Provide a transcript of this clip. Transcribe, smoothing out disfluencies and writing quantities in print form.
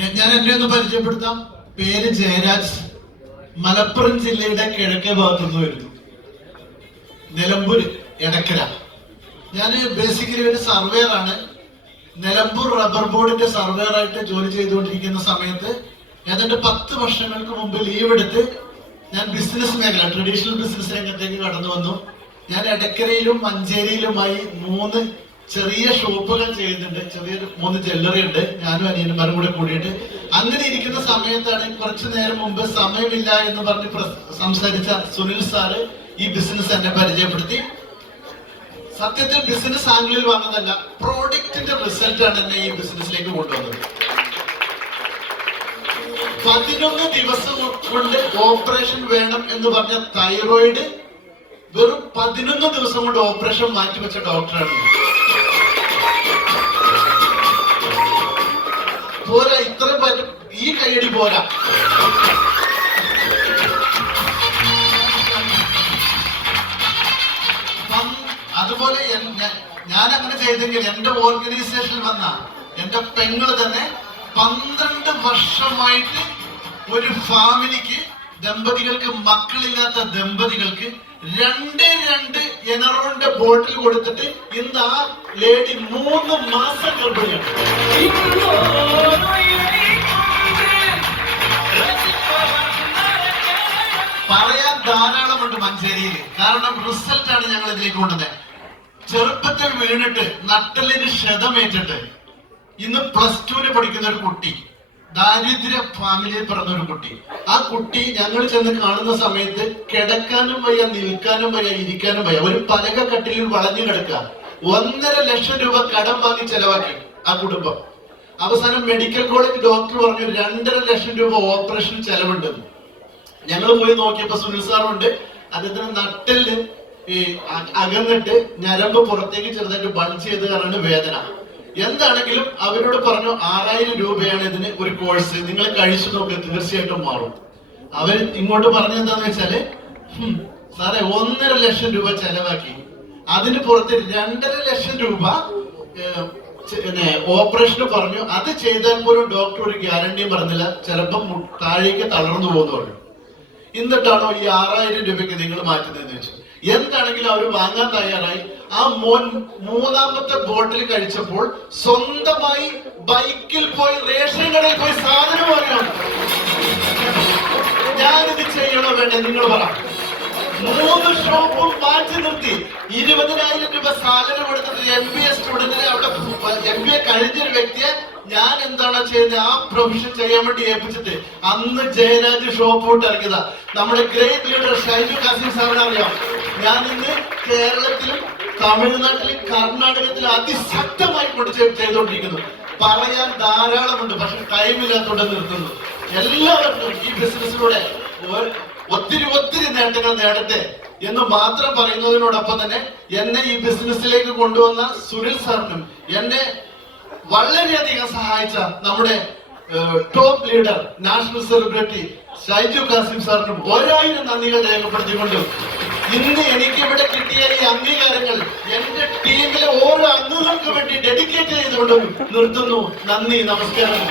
ഞാൻ എന്നെ ഒന്ന് പരിചയപ്പെടുത്താം. പേര് ജയരാജ്. മലപ്പുറം ജില്ലയുടെ കിഴക്കേ ഭാഗത്തുനിന്ന് വരുന്നു. നിലമ്പൂർ എടക്കര. ഞാൻ ബേസിക്കലി ഒരു സർവേയർ ആണ്. നിലമ്പൂർ റബ്ബർ ബോർഡിന്റെ സർവേയർ ആയിട്ട് ജോലി ചെയ്തുകൊണ്ടിരിക്കുന്ന സമയത്ത് ഏതാണ്ട് 10 വർഷങ്ങൾക്ക് മുമ്പ് ലീവ് എടുത്ത് ഞാൻ ബിസിനസ് മേഖല, ട്രഡീഷണൽ ബിസിനസ് രംഗത്തേക്ക് കടന്നു വന്നു. ഞാൻ എടക്കരയിലും മഞ്ചേരിയിലുമായി 3 ചെറിയ ഷോപ്പുകൾ ചെയ്യുന്നുണ്ട്. ചെറിയൊരു 3 ജ്വല്ലറി ഉണ്ട്. ഞാനും അനിയന്മാരും കൂടെ കൂടിയിട്ട് അങ്ങനെ ഇരിക്കുന്ന സമയത്താണ് കുറച്ചു നേരം മുമ്പ് സമയമില്ല എന്ന് പറഞ്ഞ് സംസാരിച്ച സുനിൽ സാറ് ഈ ബിസിനസ് എന്നെ പരിചയപ്പെടുത്തി. സത്യത്തിൽ ബിസിനസ് ആംഗിളിൽ വന്നതല്ല, പ്രോഡക്റ്റിന്റെ റിസൾട്ട് ആണ് എന്നെ ഈ ബിസിനസ്സിലേക്ക് കൊണ്ടുവന്നത്. 11 ദിവസം കൊണ്ട് ഓപ്പറേഷൻ വേണം എന്ന് പറഞ്ഞ തൈറോയിഡ് വെറും 11 ദിവസം കൊണ്ട് ഓപ്പറേഷൻ മാറ്റിവെച്ച ഡോക്ടറാണ്. പോരാ, ഇത്രയും പറ്റും, ഈ കൈയടി പോരാ. അതുപോലെ ഞാൻ അങ്ങനെ ചെയ്തെങ്കിൽ എന്റെ ഓർഗനൈസേഷനിൽ വന്ന എന്റെ പെങ്ങള് തന്നെ 12 വർഷമായിട്ട് ഒരു ഫാമിലിക്ക്, ദമ്പതികൾക്ക്, മക്കളില്ലാത്ത ദമ്പതികൾക്ക് 2 എനറോണിന്റെ ബോട്ടിൽ കൊടുത്തിട്ട് ഇന്ന് ആ ലേഡി 3 മാസം ഗർഭിണിയാണ്. പറയാൻ ധാരാളമുണ്ട് മഞ്ചേരിയിൽ. കാരണം റിസൾട്ടാണ് ഞങ്ങൾ ഇതിലേക്ക് കൊണ്ടുവന്നത്. ചെറുപ്പത്തിൽ വീണിട്ട് നട്ടലിന് ക്ഷതമേറ്റിട്ട് ഇന്ന് +2 പഠിക്കുന്ന ഒരു കുട്ടി, ദാരിദ്ര്യ ഫാമിലിയിൽ പിറന്ന ഒരു കുട്ടി. ആ കുട്ടി ഞങ്ങൾ ചെന്ന് കാണുന്ന സമയത്ത് കിടക്കാനും വയ്യ, നിൽക്കാനും വയ്യ, ഇരിക്കാനും വയ്യ. ഒരു പലക കട്ടിലിൽ വളഞ്ഞു കിടക്കുക. 1.5 ലക്ഷം രൂപ കടം വാങ്ങി ചെലവാക്കി ആ കുടുംബം. അവസാനം മെഡിക്കൽ കോളേജ് ഡോക്ടർ പറഞ്ഞു 2.5 ലക്ഷം രൂപ ഓപ്പറേഷൻ ചെലവുണ്ടെന്ന്. ഞങ്ങൾ പോയി നോക്കിയപ്പോ സുനിൽ സാറുണ്ട്. അദ്ദേഹത്തിന് നട്ടല് അകന്നിട്ട് ഞരമ്പ് പുറത്തേക്ക് ചെറുതായിട്ട് ബൾജ് ചെയ്ത് കാരണം വേദന. എന്താണെങ്കിലും അവരോട് പറഞ്ഞു 6000 രൂപയാണ് ഇതിന് ഒരു കോഴ്സ്, നിങ്ങൾ കഴിച്ചു നോക്ക്, തീർച്ചയായിട്ടും മാറും. അവർ ഇങ്ങോട്ട് പറഞ്ഞ എന്താന്ന് വെച്ചാല്, സാറേ 1.5 ലക്ഷം രൂപ ചെലവാക്കി, അതിന് പുറത്ത് 2.5 ലക്ഷം രൂപ ഓപ്പറേഷന് പറഞ്ഞു. അത് ചെയ്താൽ പോലും ഡോക്ടർ ഒരു ഗ്യാരണ്ടിയും പറഞ്ഞില്ല, ചിലപ്പം താഴേക്ക് തളർന്നു പോകുന്നു പറഞ്ഞു. എന്നിട്ടാണോ ഈ 6000 രൂപയ്ക്ക് നിങ്ങൾ മാറ്റുന്നതെന്ന് വെച്ചു. എന്താണെങ്കിലും അവർ വാങ്ങാൻ തയ്യാറായി. ആ മോൻ 3ാമത്തെ ബോട്ടിൽ കഴിച്ചപ്പോൾ സ്വന്തമായി ബൈക്കിൽ പോയി റേഷൻ കടയിൽ പോയി സാധനം വാങ്ങണം. ഞാനിത് ചെയ്യണോ വേണ്ടേ നിങ്ങൾ പറ. 3 ഷോപ്പും മാറ്റി നിർത്തി 20,000 രൂപ സാലറി കൊടുത്തിട്ട് MBA സ്റ്റുഡന്റിനെ, അവിടെ MBA കഴിഞ്ഞൊരു വ്യക്തിയെ ഞാൻ എന്താണ് ചെയ്യുന്നത് ആ പ്രൊഫഷൻ ചെയ്യാൻ വേണ്ടി ഏൽപ്പിച്ചിട്ട് അന്ന് ജയരാജ് ഷോപ്പ് വിട്ട് ഇറങ്ങിയതാ. നമ്മുടെ ഗ്രേറ്റ് ലീഡർ ഷൈജു കാസിം സാറിനെ അറിയാം. ഞാൻ ഇന്ന് കേരളത്തിലും തമിഴ്നാട്ടിലും കർണാടകത്തിലും അതിശക്തമായി കൊണ്ട് ചെയ്തുകൊണ്ടിരിക്കുന്നു. പറയാൻ ധാരാളമുണ്ട്, പക്ഷെ ടൈമില്ലാത്തോടെ നിർത്തുന്നു. എല്ലാവർക്കും ഈ ബിസിനസ്സിലൂടെ ഒത്തിരി നേട്ടങ്ങൾ നേടട്ടെ എന്ന് മാത്രം പറയുന്നതിനോടൊപ്പം തന്നെ എന്നെ ഈ ബിസിനസ്സിലേക്ക് കൊണ്ടുവന്ന സുനിൽ സാറിനും എന്നെ വളരെയധികം സഹായിച്ച നമ്മുടെ top leader, national celebrity Shaiju Kasim സാറിനും 1000 നന്ദികൾ രേഖപ്പെടുത്തിക്കൊണ്ട് ഇന്ന് എനിക്കിവിടെ കിട്ടിയ ഈ അംഗീകാരങ്ങൾ എന്റെ ടീമിലെ ഓരോ അംഗങ്ങൾക്ക് വേണ്ടി ഡെഡിക്കേറ്റ് ചെയ്തുകൊണ്ട് നിർത്തുന്നു. നന്ദി, നമസ്കാരം.